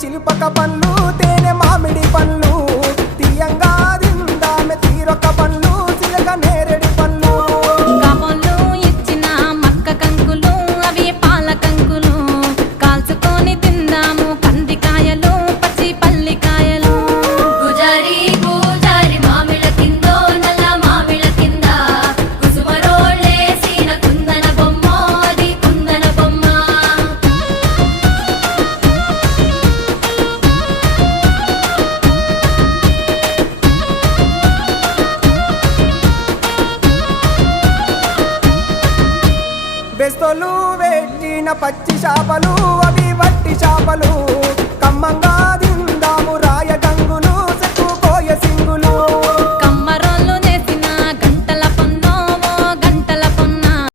శిల్పక పండ్లు తేనె మామిడి పండ్లు తీయంగా దిందామె తీరొక పండ్లు చిలక నేరేడి పండ్లు కాబోళ్ళు ఇచ్చిన మక్క కంకులు అవి పాల కంకులు కాల్చుకొని తిందాము కందికాయలు పచ్చి పల్లికాయలు గుజారి గుజారి మామిళ్ళ కిందో నల్ల మామిళ్ళ కింద కుసుమరోళ్ళేసిన కుందన బొమ్మ అది కుందన బొమ్మ బెస్తోలు పెట్టిన పచ్చి చేపలు అవి వట్టి చేపలు కమ్మంగా